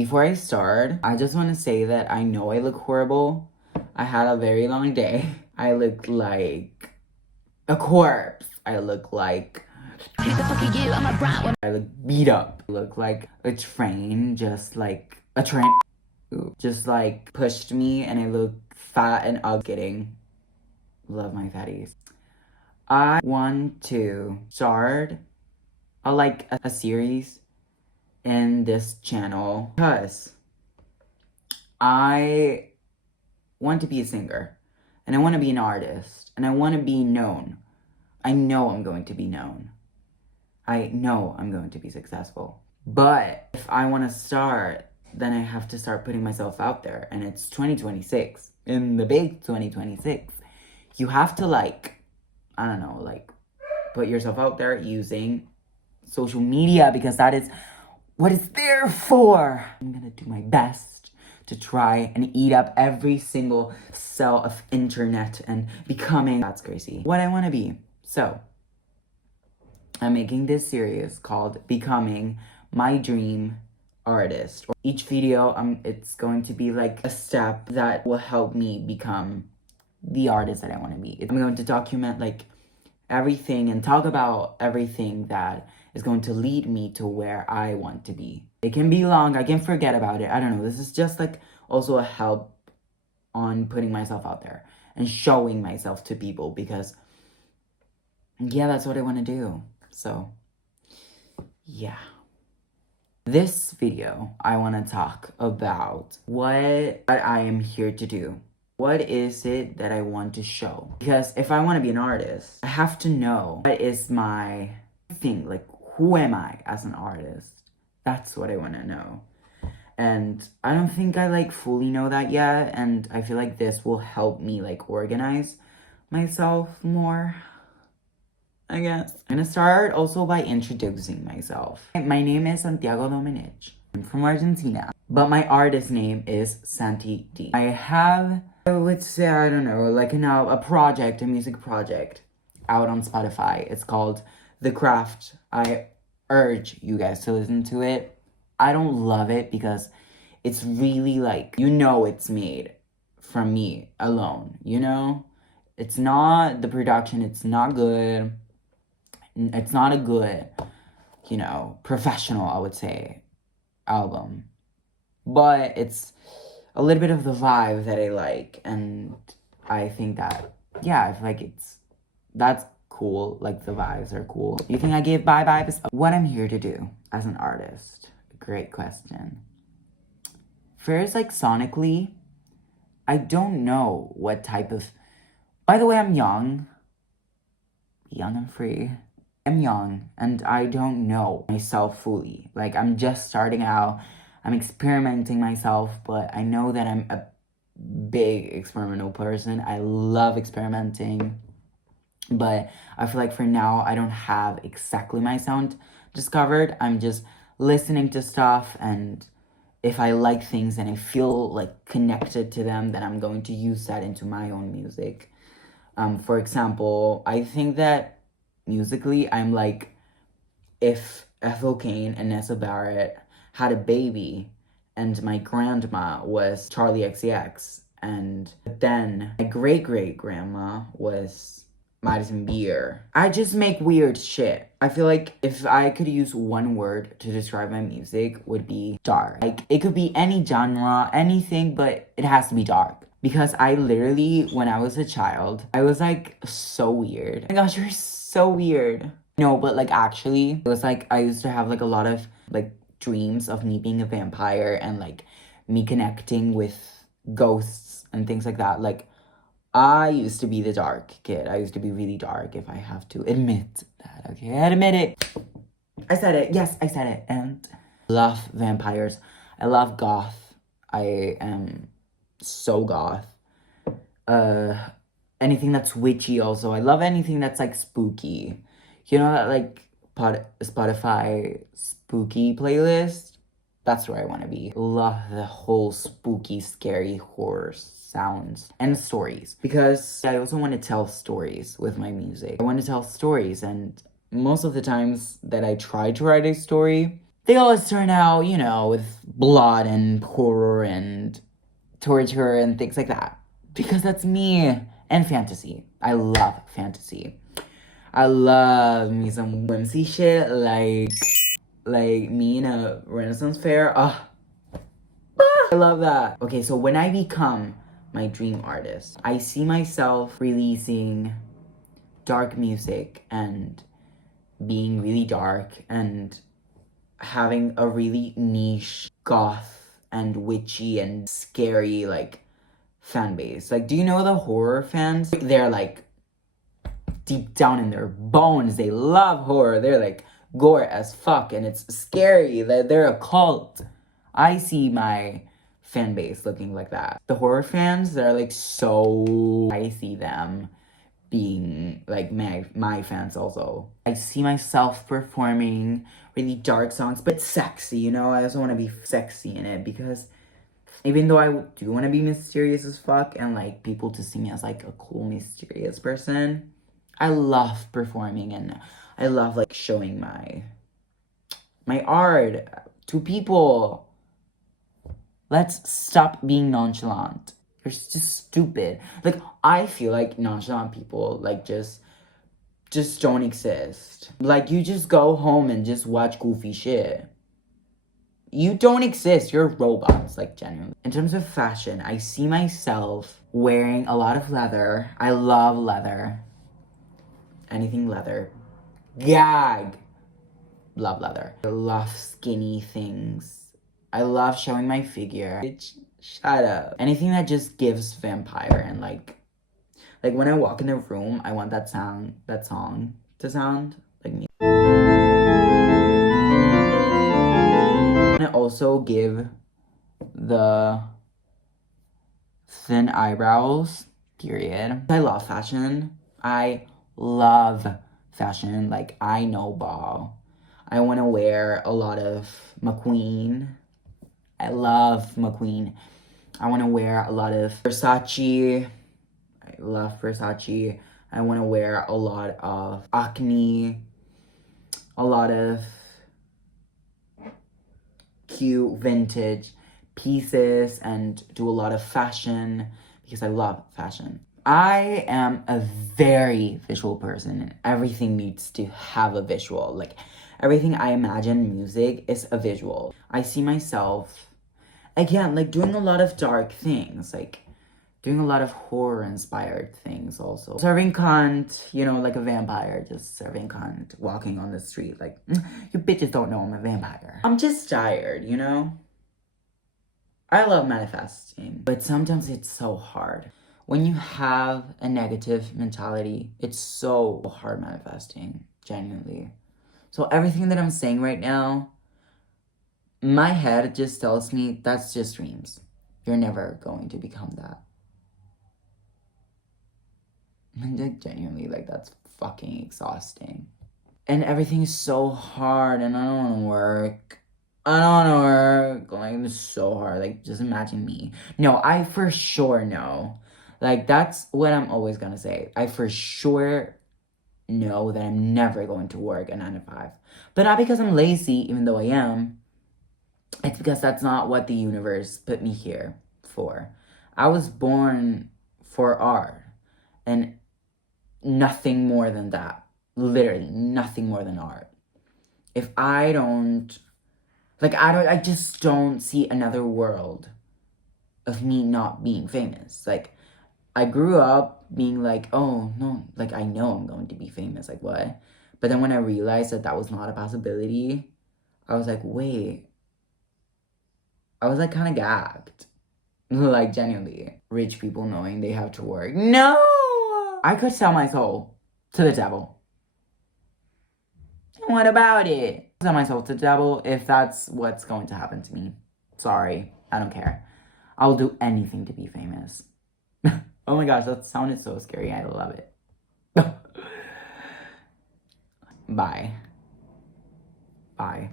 Before I start, I just want to say that I know I look horrible. I had a very long day. I look like a corpse. I look like I look beat up. I look like a train, just like a train just like pushed me, and I look fat and ugly. Kidding. Love my fatties. I want to start a series in this channel because I want to be a singer and I want to be an artist and I want to be known. I know I'm going to be known. I know I'm going to be successful. But if I want to start, then I have to start putting myself out there. And it's 2026. In the big 2026. You have to put yourself out there using social media because that is what it's there for. I'm gonna do my best to try and eat up every single cell of internet and becoming, that's crazy, what I want to be. So I'm making this series called Becoming My Dream Artist. Each video, it's going to be like a step that will help me become the artist that I want to be. I'm going to document like everything and talk about everything that is going to lead me to where I want to be. It can be long, I can forget about it, I don't know. This is just like also a help on putting myself out there and showing myself to people because yeah, that's what I want to do. So yeah. This video, I want to talk about what I am here to do. What is it that I want to show? Because if I want to be an artist, I have to know what is my thing, like who am I as an artist? That's what I want to know. And I don't think I like fully know that yet, and I feel like this will help me like organize myself more, I guess. I'm gonna start also by introducing myself. My name is Santiago Domenech. I'm from Argentina, but my artist name is Santi D. I have, I would say, I don't know, like now a music project out on Spotify. It's called The Craft. I urge you guys to listen to it. I don't love it because it's really like, it's made from me alone, It's not the production, it's not good. It's not a good, professional, I would say, album. But it's a little bit of the vibe that I like, and I think that, yeah, I feel like that's cool, like the vibes are cool. You think I give vibes? What I'm here to do as an artist? Great question. First, like sonically, I don't know what type of, by the way, I'm young and free. I'm young and I don't know myself fully. Like I'm just starting out, I'm experimenting myself, but I know that I'm a big experimental person. I love experimenting, but I feel like for now I don't have exactly my sound discovered. I'm just listening to stuff, and if I like things and I feel like connected to them, then I'm going to use that into my own music. For example, I think that musically, I'm like, if Ethel Cain and Nessa Barrett had a baby and my grandma was Charlie XCX, and then my great-great-grandma was Madison Beer. I just make weird shit. I feel like if I could use one word to describe my music, would be dark. Like, it could be any genre, anything, but it has to be dark. Because I literally, when I was a child, I was like so weird. Oh my gosh, you're so weird. No, but like actually, it was like I used to have like a lot of like dreams of me being a vampire and like me connecting with ghosts and things like that. Like, I used to be the dark kid. I used to be really dark, if I have to admit that, okay? I admit it. I said it. Yes, I said it. And I love vampires. I love goth. I am so goth. Anything that's witchy also. I love anything that's like spooky. You know that like Spotify spooky playlist? That's where I want to be. Love the whole spooky, scary horror sounds and stories. Because I also want to tell stories with my music. I want to tell stories, and most of the times that I try to write a story, they always turn out, you know, with blood and horror and torture and things like that. Because that's me. And fantasy. I love fantasy. I love me some whimsy shit, like me in a Renaissance fair. I love that. Okay, so when I become my dream artist, I see myself releasing dark music and being really dark and having a really niche goth and witchy and scary like fan base. Like, do you know the horror fans? They're like deep down in their bones, they love horror. They're like gore as fuck and it's scary. They're a cult. I see my fan base looking like that. The horror fans, they're like so, I see them being like my fans also. I see myself performing really dark songs, but sexy, you know? I also want to be sexy in it because even though I do want to be mysterious as fuck and like people to see me as like a cool, mysterious person, I love performing and I love like showing my art to people. Let's stop being nonchalant. You're just stupid. Like, I feel like nonchalant people, like, just don't exist. Like, you just go home and just watch goofy shit. You don't exist. You're robots, like, genuinely. In terms of fashion, I see myself wearing a lot of leather. I love leather. Anything leather. Gag. Love leather. I love skinny things. I love showing my figure. Bitch, shut up. Anything that just gives vampire and like when I walk in a room, I want that song to sound like me. And I also give the thin eyebrows, period. I love fashion. I love fashion. Like, I know ball. I want to wear a lot of McQueen. I love McQueen. I want to wear a lot of Versace. I love Versace. I want to wear a lot of Acne. A lot of cute vintage pieces and do a lot of fashion because I love fashion. I am a very visual person and everything needs to have a visual. Like, everything I imagine music is a visual. I see myself, again, like doing a lot of dark things, like doing a lot of horror-inspired things also. Serving cunt, you know, like a vampire, just serving cunt, walking on the street, like, you bitches don't know I'm a vampire. I'm just tired, you know? I love manifesting, but sometimes it's so hard. When you have a negative mentality, it's so hard manifesting, genuinely. So everything that I'm saying right now, my head just tells me that's just dreams. You're never going to become that. And genuinely, like, that's fucking exhausting. And everything is so hard and I don't want to work. I don't want to work. Like, it's so hard. Like, just imagine me. No, I for sure know. Like, that's what I'm always gonna say. I for sure know that I'm never going to work a 9 to 5. But not because I'm lazy, even though I am. It's because that's not what the universe put me here for. I was born for art. And nothing more than that. Literally, nothing more than art. If I don't... I just don't see another world of me not being famous. Like, I grew up being like, oh, no, like, I know I'm going to be famous. Like, what? But then when I realized that that was not a possibility, I was like, wait. I was, like, kind of gagged. Like, genuinely. Rich people knowing they have to work. No! I could sell my soul to the devil. What about it? Sell my soul to the devil if that's what's going to happen to me. Sorry, I don't care. I'll do anything to be famous. Oh my gosh, that sounded so scary. I love it. Bye. Bye.